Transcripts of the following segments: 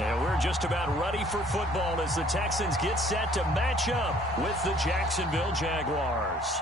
And we're just about ready for football as the Texans get set to match up with the Jacksonville Jaguars.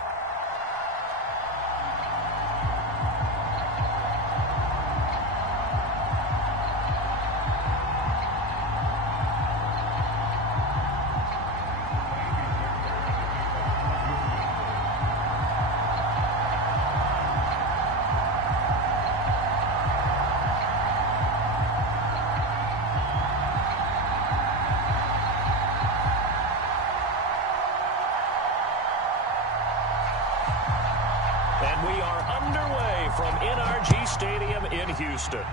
And we are underway from NRG Stadium in Houston.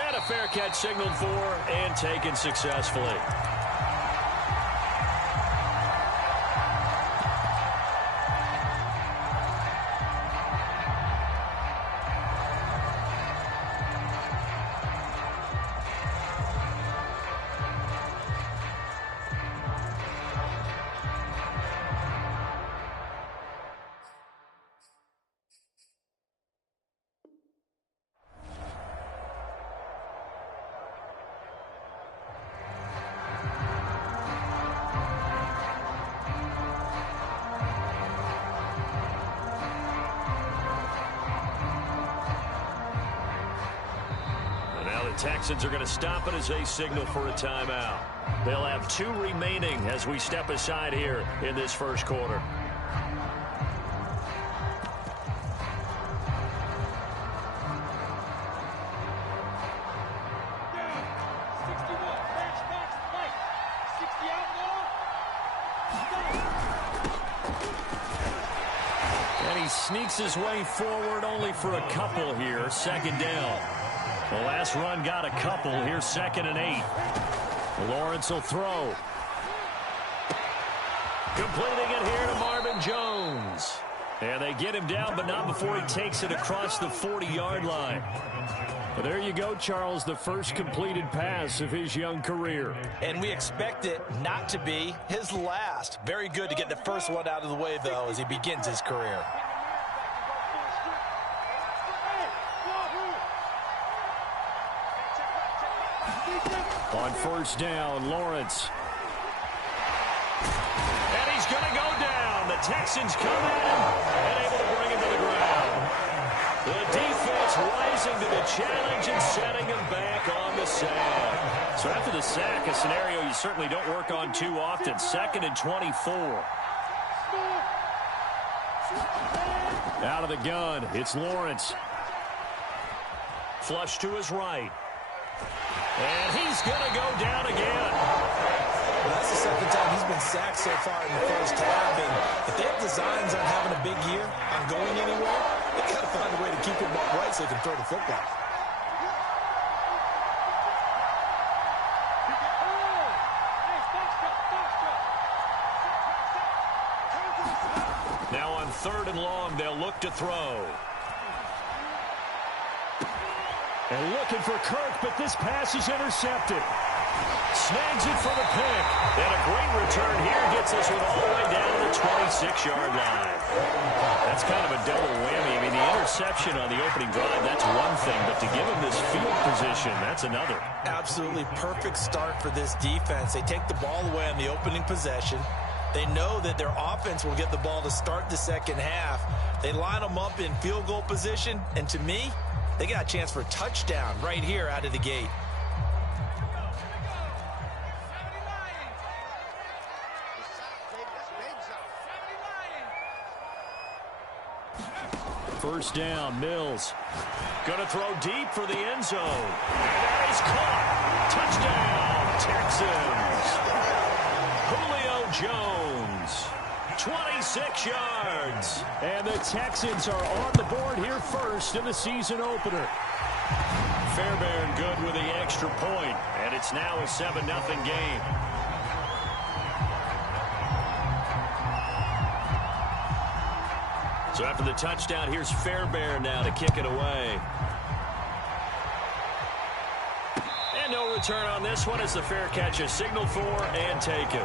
And a fair catch signaled for and taken successfully. Texans are going to stop it as they signal for a timeout. They'll have 2 remaining as we step aside here in this first quarter. And he sneaks his way forward only for a couple here. 2nd down. The last run got a couple. Here's 2nd and 8. Lawrence will throw. Completing it here to Marvin Jones. And they get him down, but not before he takes it across the 40-yard line. Well, there you go, Charles, the first completed pass of his young career. And we expect it not to be his last. Very good to get the first one out of the way, though, as he begins his career. On 1st down, Lawrence. And he's going to go down. The Texans come at him and able to bring him to the ground. The defense rising to the challenge and setting him back on the sack. So after the sack, a scenario you certainly don't work on too often. 2nd and 24. Out of the gun, it's Lawrence. Flush to his right. And he's going to go down again. Well, that's the 2nd time he's been sacked so far in the first half. And if they have designs on having a big year, on going anywhere, they got to find a way to keep him upright so they can throw the football. Now on 3rd and long, they'll look to throw. And looking for Kirk, but this pass is intercepted. Snags it for the pick. And a great return here gets us all the way down to the 26-yard line. That's kind of a double whammy. I mean, the interception on the opening drive, that's one thing. But to give him this field position, that's another. Absolutely perfect start for this defense. They take the ball away on the opening possession. They know that their offense will get the ball to start the 2nd half. They line them up in field goal position. And to me, they got a chance for a touchdown right here out of the gate. First down, Mills. Going to throw deep for the end zone. And that is caught. Touchdown, Texans. Julio Jones. 26 yards. And the Texans are on the board here first in the season opener. Fairbairn good with the extra point, and it's now a 7-0 game. So after the touchdown, here's Fairbairn now to kick it away. And no return on this one as the fair catch is signaled for and taken.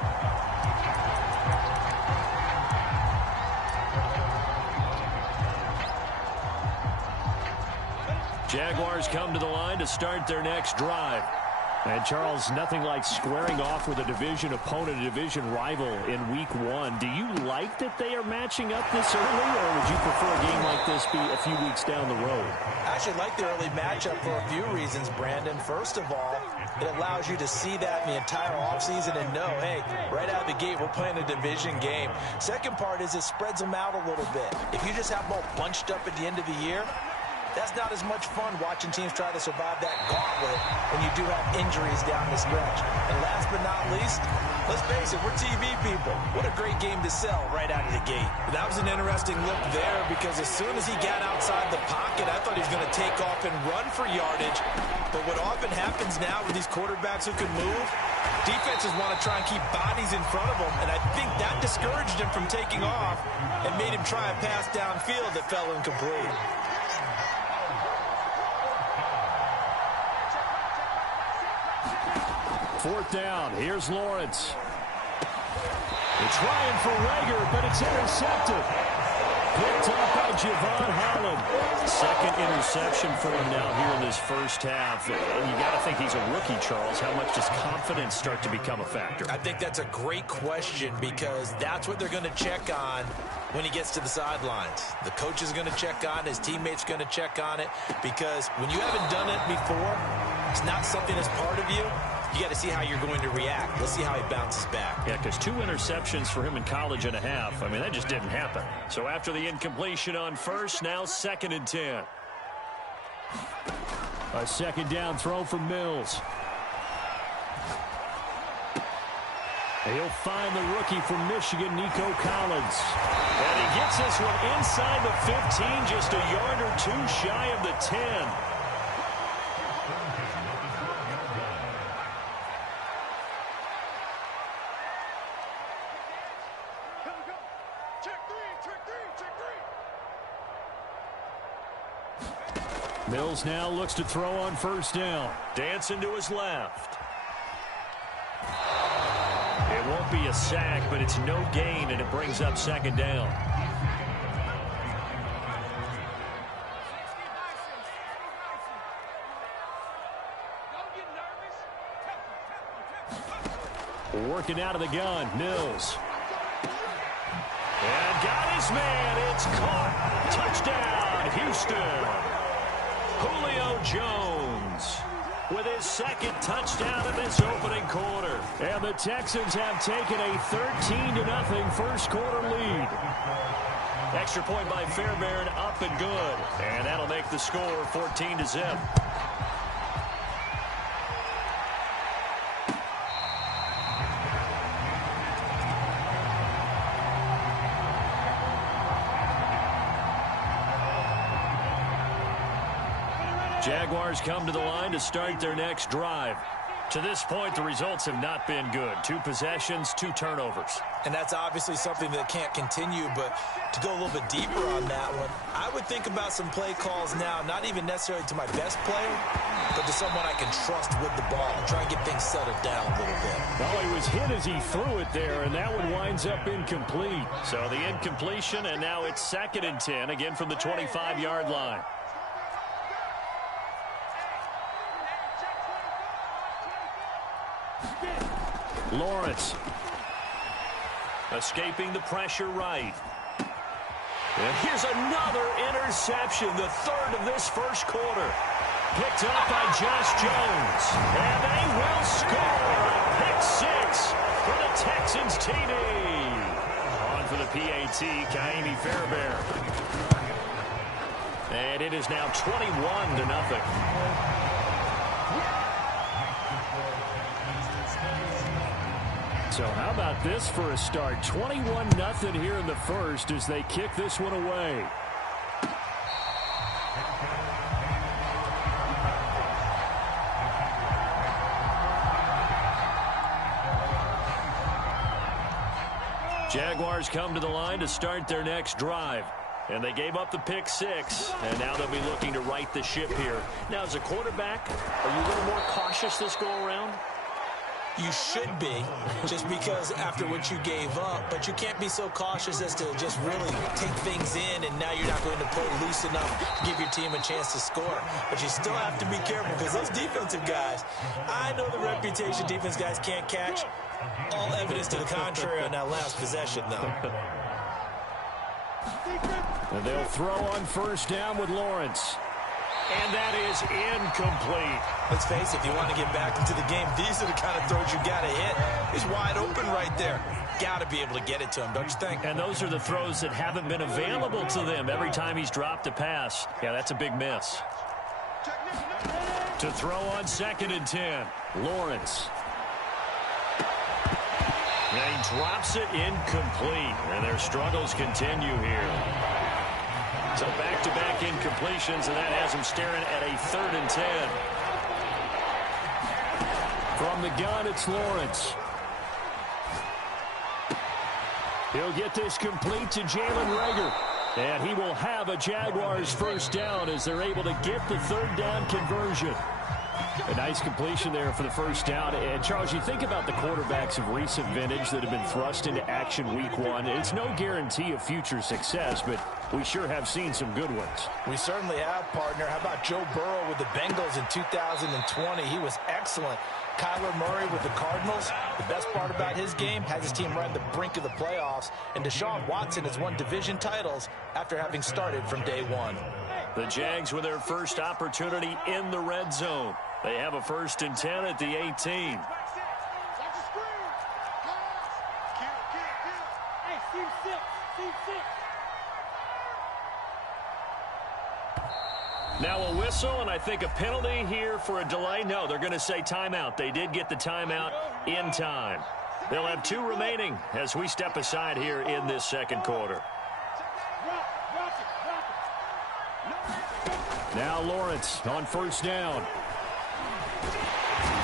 Jaguars come to the line to start their next drive. And, Charles, nothing like squaring off with a division opponent, a division rival in Week 1. Do you like that they are matching up this early, or would you prefer a game like this be a few weeks down the road? I actually like the early matchup for a few reasons, Brandon. First of all, it allows you to see that in the entire offseason and know, hey, right out of the gate, we're playing a division game. Second part is it spreads them out a little bit. If you just have them all bunched up at the end of the year, that's not as much fun watching teams try to survive that gauntlet when you do have injuries down the stretch. And last but not least, let's face it, we're TV people. What a great game to sell right out of the gate. That was an interesting look there because as soon as he got outside the pocket, I thought he was going to take off and run for yardage. But what often happens now with these quarterbacks who can move, defenses want to try and keep bodies in front of them, and I think that discouraged him from taking off and made him try a pass downfield that fell incomplete. Fourth down. Here's Lawrence. They're trying for Rager, but it's intercepted. Picked up by Javon Holland. Second interception for him now here in this first half. And you got to think he's a rookie, Charles. How much does confidence start to become a factor? I think that's a great question because that's what they're going to check on when he gets to the sidelines. The coach is going to check on it. His teammates are going to check on it because when you haven't done it before, it's not something that's part of you. You got to see how you're going to react. Let's see how he bounces back. Yeah, because 2 interceptions for him in college and a half. I mean, that just didn't happen. So after the incompletion on first, now 2nd and 10. A second down throw from Mills. He'll find the rookie from Michigan, Nico Collins. And he gets this one inside the 15, just a yard or 2 shy of the 10. Mills now looks to throw on first down. Dancing to his left. It won't be a sack, but it's no gain, and it brings up 2nd down. Working out of the gun, Mills. And got his man. It's caught. Touchdown, Houston. Julio Jones with his 2nd touchdown in this opening quarter. And the Texans have taken a 13-0 first quarter lead. Extra point by Fairbairn, up and good. And that'll make the score 14-0. Jaguars come to the line to start their next drive. To this point, the results have not been good. 2 possessions, 2 turnovers. And that's obviously something that can't continue, but to go a little bit deeper on that one, I would think about some play calls now, not even necessarily to my best player, but to someone I can trust with the ball and try and get things settled down a little bit. Well, he was hit as he threw it there, and that one winds up incomplete. So the incompletion, and now it's 2nd and 10, again from the 25-yard line. Lawrence escaping the pressure right. And here's another interception, the 3rd of this first quarter. Picked up by Josh Jones. And they will score a pick 6 for the Texans TD. On for the PAT, Kaimi Fairbairn. And it is now 21-0. So how about this for a start? 21-0 here in the first as they kick this one away. Jaguars come to the line to start their next drive. And they gave up the pick 6, and now they'll be looking to right the ship here. Now, as a quarterback, are you a little more cautious this go-around? You should be, just because after what you gave up, but you can't be so cautious as to just really take things in, and now you're not going to play loose enough to give your team a chance to score. But you still have to be careful, because those defensive guys, I know the reputation defense guys can't catch. All evidence to the contrary on that last possession, though. And they'll throw on first down with Lawrence. And that is incomplete. Let's face it, if you want to get back into the game, these are the kind of throws you got to hit. He's wide open right there. Got to be able to get it to him, don't you think? And those are the throws that haven't been available to them every time he's dropped a pass. Yeah, that's a big miss. To throw on 2nd and 10, Lawrence. And he drops it incomplete. And their struggles continue here. So back-to-back incompletions, and that has him staring at a 3rd and 10. From the gun, it's Lawrence. He'll get this complete to Jalen Reagor. And he will have a Jaguars first down as they're able to get the 3rd down conversion. A nice completion there for the first down. And, Charles, you think about the quarterbacks of recent vintage that have been thrust into action week 1. It's no guarantee of future success, but we sure have seen some good ones. We certainly have, partner. How about Joe Burrow with the Bengals in 2020? He was excellent. Kyler Murray with the Cardinals. The best part about his game, has his team right at the brink of the playoffs. And Deshaun Watson has won division titles after having started from day 1. The Jags with their first opportunity in the red zone. They have a 1st and 10 at the 18. Now a whistle, and I think a penalty here for a delay. No, they're going to say timeout. They did get the timeout in time. They'll have 2 remaining as we step aside here in this 2nd quarter. Now Lawrence on first down.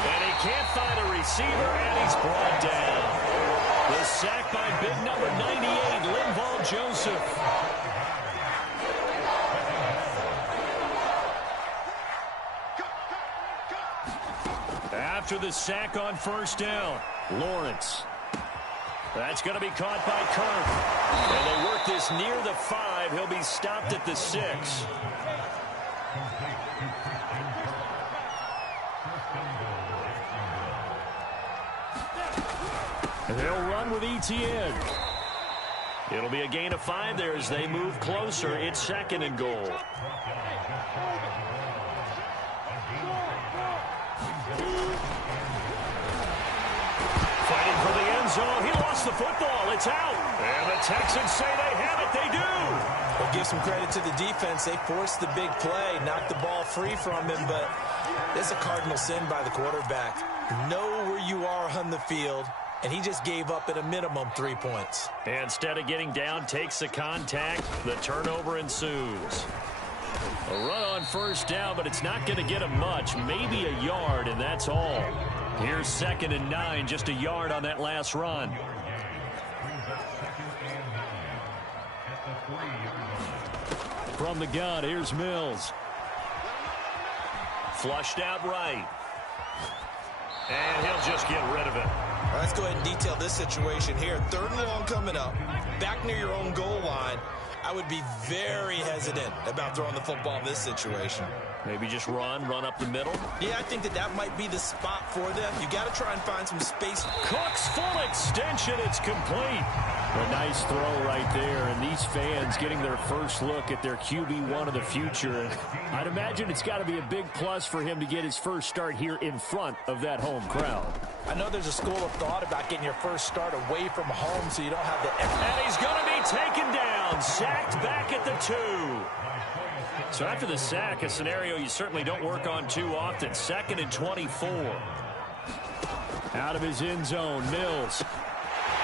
And he can't find a receiver, and he's brought down. The sack by big number 98, Linval Joseph. After the sack on first down, Lawrence. That's going to be caught by Kirk. And they work this near the 5. He'll be stopped at the 6. And they'll run with Etienne. It'll be a gain of 5 there as they move closer. It's 2nd and goal. Fighting for the end zone. He lost the football. It's out. And the Texans say they have it. They do. We'll give some credit to the defense. They forced the big play, knocked the ball free from him, but this is a cardinal sin by the quarterback. Know where you are on the field, and he just gave up at a minimum 3 points. And instead of getting down, takes the contact. The turnover ensues. A run on first down, but it's not going to get him much. Maybe a yard, and that's all. Here's 2nd and 9, just a yard on that last run. From the gun, here's Mills. Flushed out right. And he'll just get rid of it. Let's go ahead and detail this situation here. 3rd and long coming up, back near your own goal line. I would be very hesitant about throwing the football in this situation. Maybe just run up the middle. Yeah, I think that might be the spot for them. You got to try and find some space. Cook's full extension. It's complete. A nice throw right there, and these fans getting their first look at their QB1 of the future. I'd imagine it's got to be a big plus for him to get his first start here in front of that home crowd. I know there's a school of thought about getting your first start away from home so you don't have the... And he's going to be taken down, sacked back at the 2. So after the sack, a scenario you certainly don't work on too often. 2nd and 24. Out of his end zone, Mills.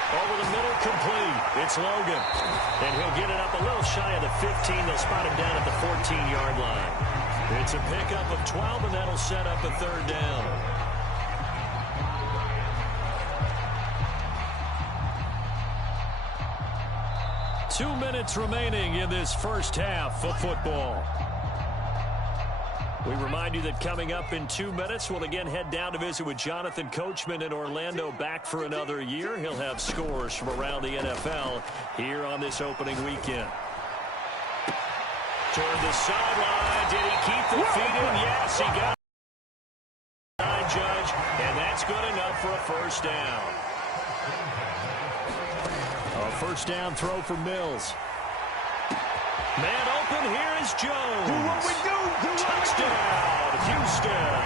Over the middle, complete. It's Logan. And he'll get it up a little shy of the 15. They'll spot him down at the 14-yard line. It's a pickup of 12, and that'll set up a 3rd down. Two minutes remaining in this first half of football. We remind you that coming up in 2 minutes, we'll again head down to visit with Jonathan Coachman in Orlando, back for another year. He'll have scores from around the NFL here on this opening weekend. Toward the sideline. Did he keep the feet in? Yes, he got it. Judge, and that's good enough for a first down. A first down throw for Mills. Man open, here is Jones. Do what we do. Touchdown, Houston.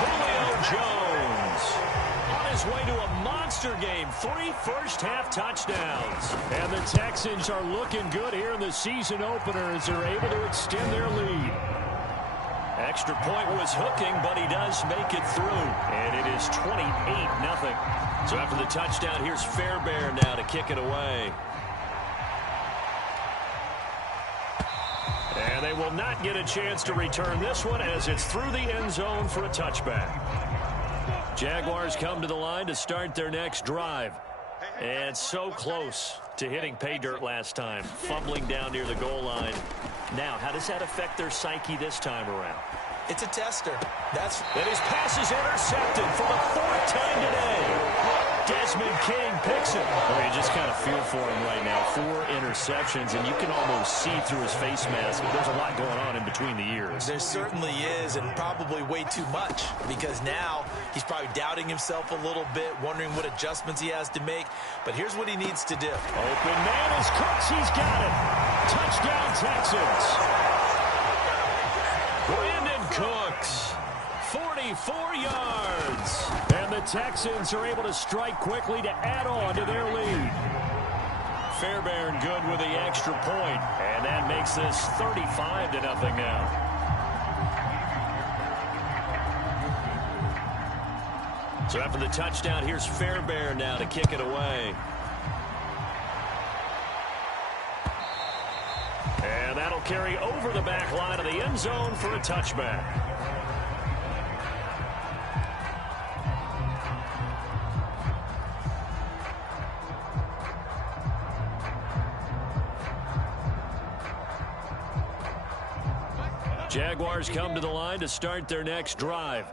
Julio Jones on his way to a monster game. 3 first-half touchdowns. And the Texans are looking good here in the season opener as they're able to extend their lead. Extra point was hooking, but he does make it through. And it is 28-0. So after the touchdown, here's Fairbairn now to kick it away. And they will not get a chance to return this one as it's through the end zone for a touchback. Jaguars come to the line to start their next drive. And so close to hitting pay dirt last time, fumbling down near the goal line. Now, how does that affect their psyche this time around? It's a tester. And his pass is intercepted for the 4th time today. Desmond King picks it. Well, you just kind of feel for him right now. 4 interceptions, and you can almost see through his face mask. There's a lot going on in between the ears. There certainly is, and probably way too much, because now he's probably doubting himself a little bit, wondering what adjustments he has to make. But here's what he needs to do. Open man is Cooks. He's got it. Touchdown, Texans. Brandon Cooks, 44 yards. And the Texans are able to strike quickly to add on to their lead. Fairbairn good with the extra point, and that makes this 35-0 now. So after the touchdown, here's Fairbairn now to kick it away. And that'll carry over the back line of the end zone for a touchback. Jaguars come to the line to start their next drive.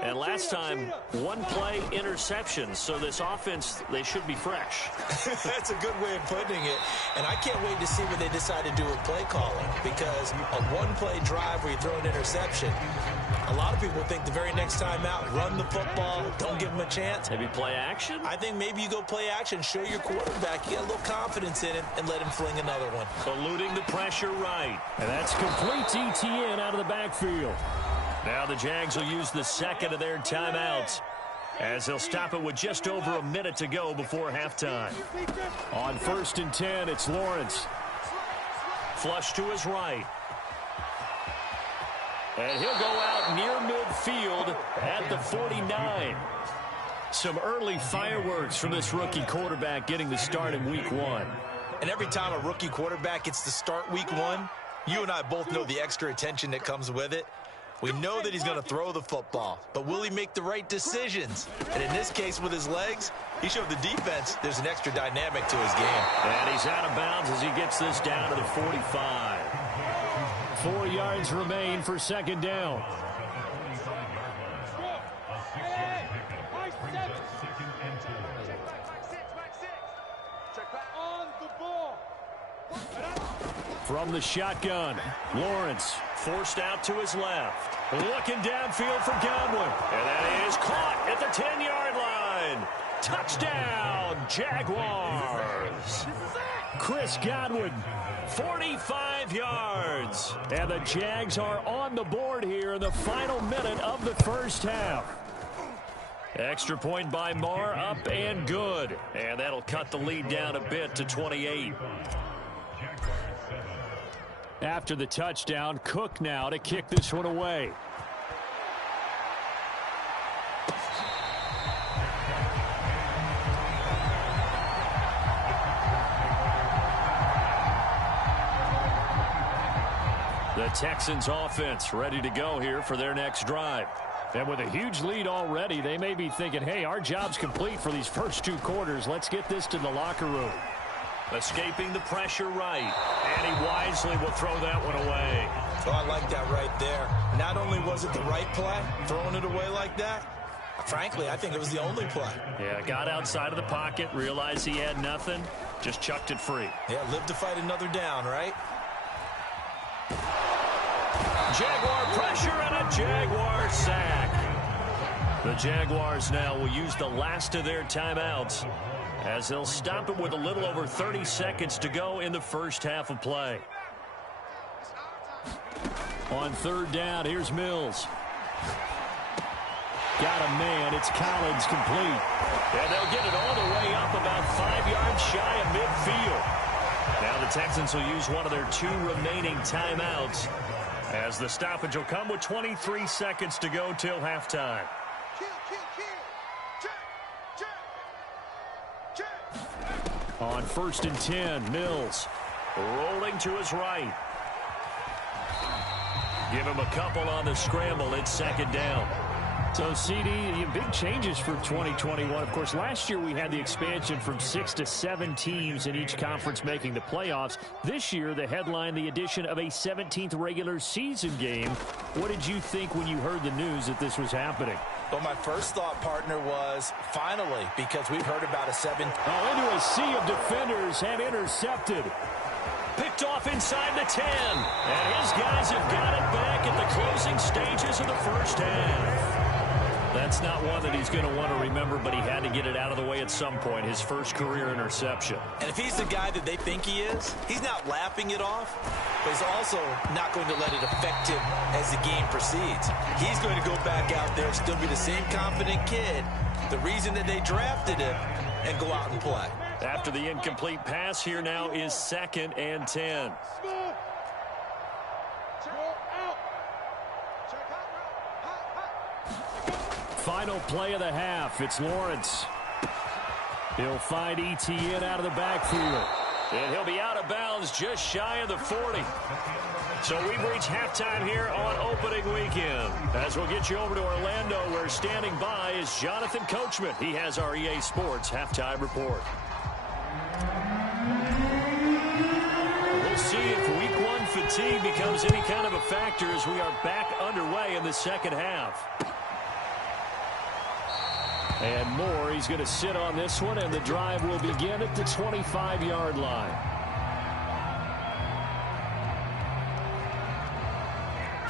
And last time, 1 play interception. So this offense, they should be fresh. That's a good way of putting it. And I can't wait to see what they decide to do with play calling. Because a 1-play drive where you throw an interception, a lot of people think the very next time out, run the football, don't give them a chance. Maybe play action? I think maybe you go play action, show your quarterback, you get a little confidence in it, and let him fling another one. Eluding the pressure right. And that's complete ETN out of the backfield. Now the Jags will use the second of their timeouts as they'll stop it with just over a minute to go before halftime. On 1st and 10, it's Lawrence. Flush to his right. And he'll go out near midfield at the 49. Some early fireworks from this rookie quarterback getting the start in week 1. And every time a rookie quarterback gets to start week 1, you and I both know the extra attention that comes with it. We know that he's going to throw the football, but will he make the right decisions? And in this case, with his legs, he showed the defense there's an extra dynamic to his game. And he's out of bounds as he gets this down to the 45. 4 yards remain for 2nd down. From the shotgun, Lawrence forced out to his left. Looking downfield for Godwin. And that is caught at the 10-yard line. Touchdown, Jaguars. Chris Godwin, 45 yards. And the Jags are on the board here in the final minute of the first half. Extra point by Marr, up and good. And that'll cut the lead down a bit to 28. After the touchdown, Cook now to kick this one away. The Texans offense ready to go here for their next drive. And with a huge lead already, they may be thinking, hey, our job's complete for these first 2 quarters. Let's get this to the locker room. Escaping the pressure right. And he wisely will throw that one away. Oh, I like that right there. Not only was it the right play, throwing it away like that, frankly, I think it was the only play. Yeah, got outside of the pocket, realized he had nothing, just chucked it free. Yeah, live to fight another down, right? Jaguar pressure and a Jaguar sack. The Jaguars now will use the last of their timeouts as they'll stop it with a little over 30 seconds to go in the first half of play. On third down, here's Mills. Got a man. It's Collins complete. And they'll get it all the way up about 5 yards shy of midfield. Now the Texans will use one of their 2 remaining timeouts as the stoppage will come with 23 seconds to go till halftime. On 1st and 10, Mills rolling to his right. Give him a couple on the scramble. It's 2nd down. So, CD, big changes for 2021. Of course, last year we had the expansion from 6 to 7 teams in each conference making the playoffs. This year, the headline, the addition of a 17th regular season game. What did you think when you heard the news that this was happening? Well, my first thought, partner, was finally, because we've heard about a 7. Into a sea of defenders and intercepted. Picked off inside the 10. And his guys have got it back at the closing stages of the first half. That's not one that he's going to want to remember, but he had to get it out of the way at some point, his first career interception. And if he's the guy that they think he is, he's not laughing it off, but he's also not going to let it affect him as the game proceeds. He's going to go back out there and still be the same confident kid, the reason that they drafted him, and go out and play. After the incomplete pass, here now is 2nd and 10. Final play of the half. It's Lawrence. He'll find Etienne out of the backfield. And he'll be out of bounds just shy of the 40. So we've reached halftime here on opening weekend. As we'll get you over to Orlando, where standing by is Jonathan Coachman. He has our EA Sports halftime report. We'll see if week 1 fatigue becomes any kind of a factor as we are back underway in the second half. And Moore, he's going to sit on this one, and the drive will begin at the 25-yard line.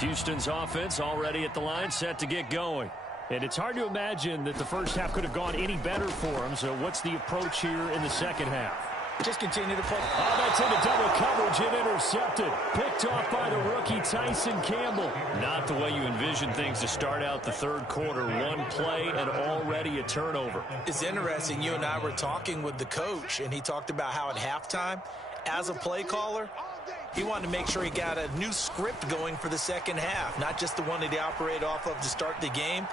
Houston's offense already at the line, set to get going. And it's hard to imagine that the first half could have gone any better for him. So what's the approach here in the second half? Just continue to play. Oh, that's into double coverage and intercepted. Picked off by the rookie Tyson Campbell. Not the way you envision things to start out the third quarter. One play and already a turnover. It's interesting. You and I were talking with the coach, and he talked about how at halftime, as a play caller, he wanted to make sure he got a new script going for the second half, not just the one that he operated off of to start the game.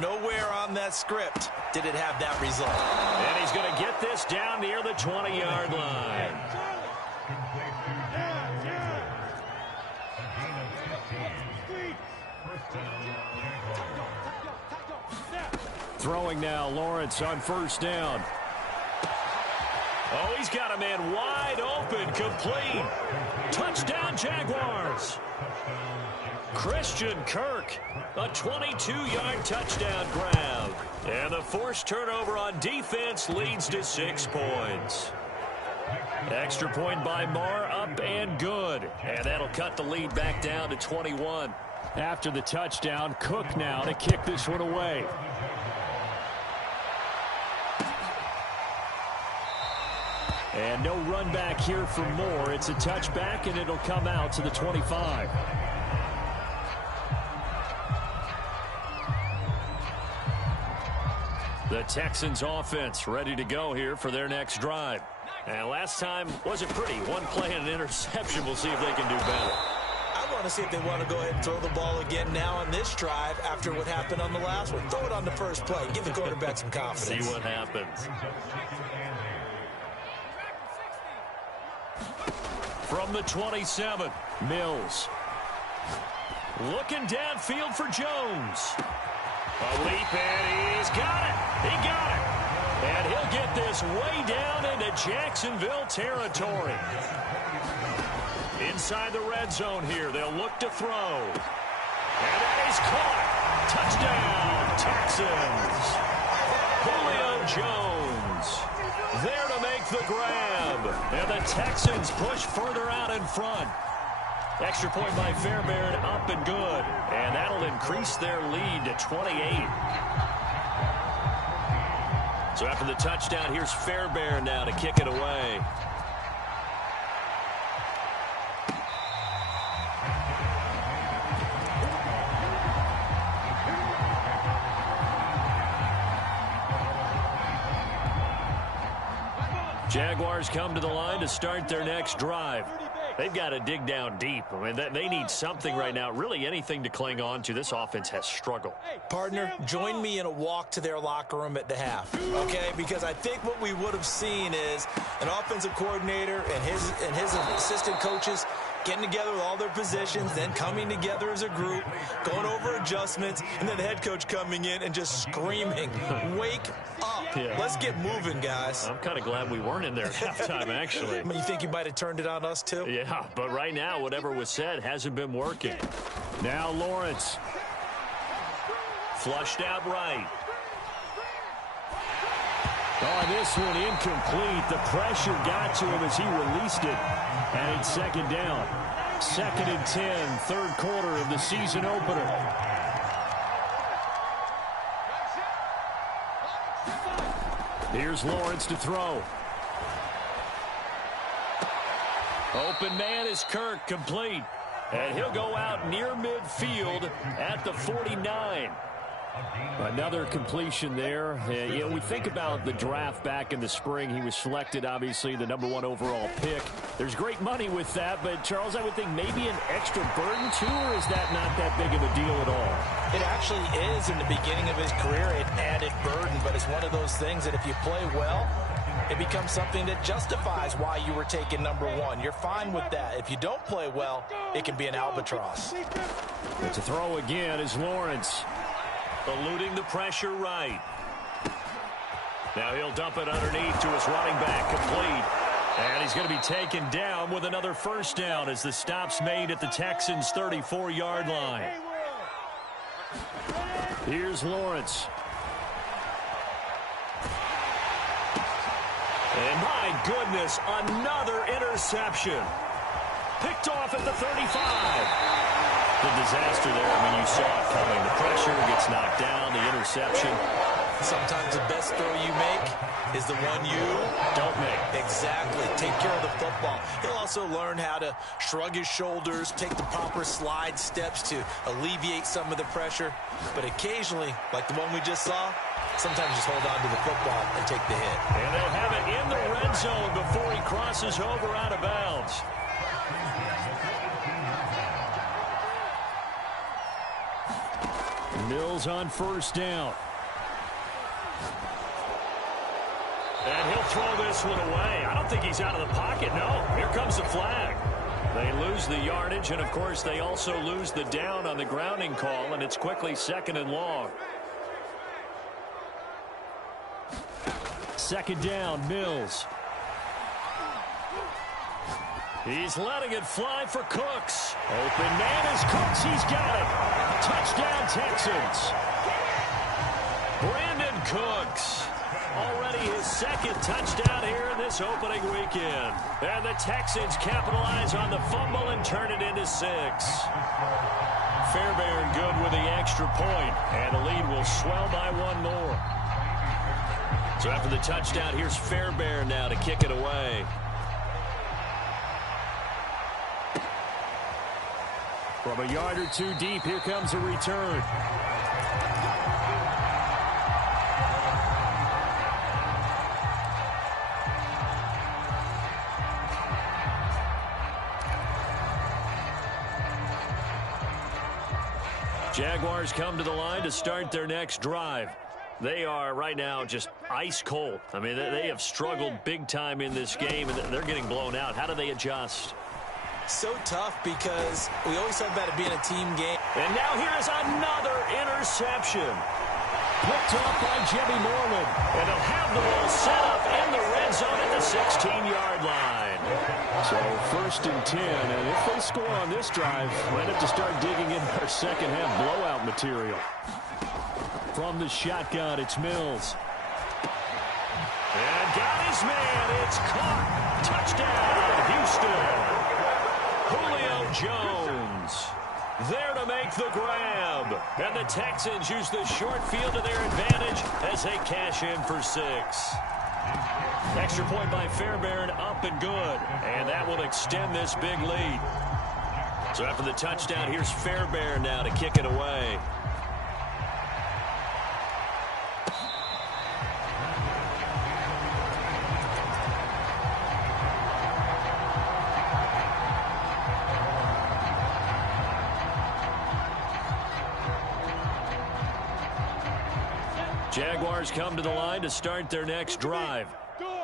Nowhere on that script did it have that result. And he's going to get this down near the 20-yard line. Throwing now, Lawrence on 1st down. Oh, he's got a man wide open, complete. Touchdown, Jaguars. Christian Kirk, a 22-yard touchdown grab. And the forced turnover on defense leads to 6 points. Extra point by Marr, up and good. And that'll cut the lead back down to 21. After the touchdown, Cook now to kick this one away. And no run back here for Moore. It's a touchback, and it'll come out to the 25. The Texans offense ready to go here for their next drive. And last time wasn't pretty. One play and an interception. We'll see if they can do better. I want to see if they want to go ahead and throw the ball again now on this drive after what happened on the last one. Throw it on the first play. Give the quarterback some confidence. See what happens. From the 27, Mills. Looking downfield for Jones. A leap, and he's got it. He got it. And he'll get this way down into Jacksonville territory. Inside the red zone here, they'll look to throw. And that is caught. Touchdown, Texans. Julio Jones there to make the grab. And the Texans push further out in front. Extra point by Fairbairn, up and good. And that'll increase their lead to 28. So after the touchdown, here's Fairbairn now to kick it away. Jaguars come to the line to start their next drive. They've got to dig down deep. I mean, they need something right now, really anything to cling on to. This offense has struggled. Partner, join me in a walk to their locker room at the half, okay? Because I think what we would have seen is an offensive coordinator and his assistant coaches getting together with all their positions, then coming together as a group, going over adjustments, and then the head coach coming in and just screaming, wake up. Yeah. Let's get moving, guys. I'm kind of glad we weren't in there at halftime, actually. I mean, you think you might have turned it on us, too? Yeah, but right now, whatever was said hasn't been working. Now Lawrence. Flushed out right. Oh, this one incomplete. The pressure got to him as he released it. And it's second down. 2nd and 10, third quarter of the season opener. Here's Lawrence to throw. Open man is Kirk, complete. And he'll go out near midfield at the 49. Another completion there. You know, we think about the draft back in the spring. He was selected, obviously, the #1 overall pick. There's great money with that, but, Charles, I would think maybe an extra burden, too, or is that not that big of a deal at all? It actually is in the beginning of his career, an added burden, but it's one of those things that if you play well, it becomes something that justifies why you were taken #1. You're fine with that. If you don't play well, it can be an albatross. But to throw again is Lawrence. Eluding the pressure right. Now he'll dump it underneath to his running back, complete. And he's going to be taken down with another first down as the stop's made at the Texans' 34-yard line. Here's Lawrence. And my goodness, another interception. Picked off at the 35. The disaster there, I mean, you saw it coming. The pressure gets knocked down, the interception. Sometimes the best throw you make is the one you don't make. Exactly. Take care of the football. He'll also learn how to shrug his shoulders, take the proper slide steps to alleviate some of the pressure. But occasionally, like the one we just saw, sometimes just hold on to the football and take the hit. And they'll have it in the red zone before he crosses over out of bounds. Mills on first down. And he'll throw this one away. I don't think he's out of the pocket, no. Here comes the flag. They lose the yardage, and, of course, they also lose the down on the grounding call, and it's quickly 2nd and long. 2nd down, Mills. He's letting it fly for Cooks. Open man is Cooks. He's got it. Touchdown, Texans. Brandon Cooks. Already his 2nd touchdown here in this opening weekend. And the Texans capitalize on the fumble and turn it into 6. Fairbairn good with the extra point. And the lead will swell by 1 more. So after the touchdown, here's Fairbairn now to kick it away. From a yard or two deep, here comes a return. Jaguars come to the line to start their next drive. They are right now just ice cold. I mean, they have struggled big time in this game, and they're getting blown out. How do they adjust? So tough because we always talk about it being a team game. And now here's another interception. Picked off by Jimmy Moreland. And they'll have the ball set up in the red zone at the 16-yard line. So 1st and 10, and if they score on this drive, might have to start digging in our second half blowout material. From the shotgun, it's Mills. And got his man. It's caught. Touchdown, Houston. Julio Jones there to make the grab. And the Texans use the short field to their advantage as they cash in for 6. Extra point by Fairbairn, up and good. And that will extend this big lead. So after the touchdown, here's Fairbairn now to kick it away. Jaguars come to the line to start their next drive.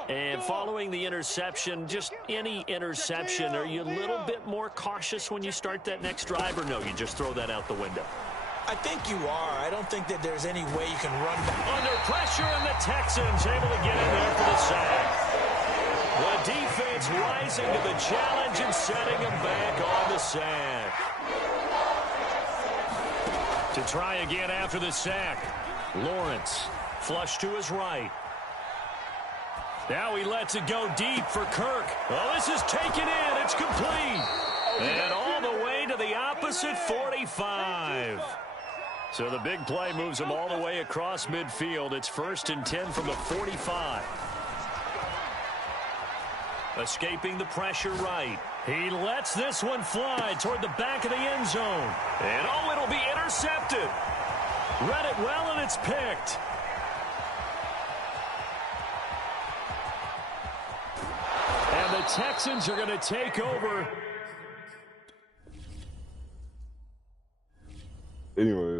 And following the interception, just any interception, are you a little bit more cautious when you start that next drive, or no, you just throw that out the window? I think you are. I don't think that there's any way you can run back. Under pressure, and the Texans able to get in there for the sack. The defense rising to the challenge and setting them back on the sack. To try again after the sack. Lawrence, flush to his right. Now he lets it go deep for Kirk. Oh, this is taken in. It's complete. And all the way to the opposite 45. So the big play moves him all the way across midfield. It's 1st and 10 from the 45. Escaping the pressure right. He lets this one fly toward the back of the end zone. And oh, it'll be intercepted. Read it well, and it's picked. And the Texans are going to take over. Anyway.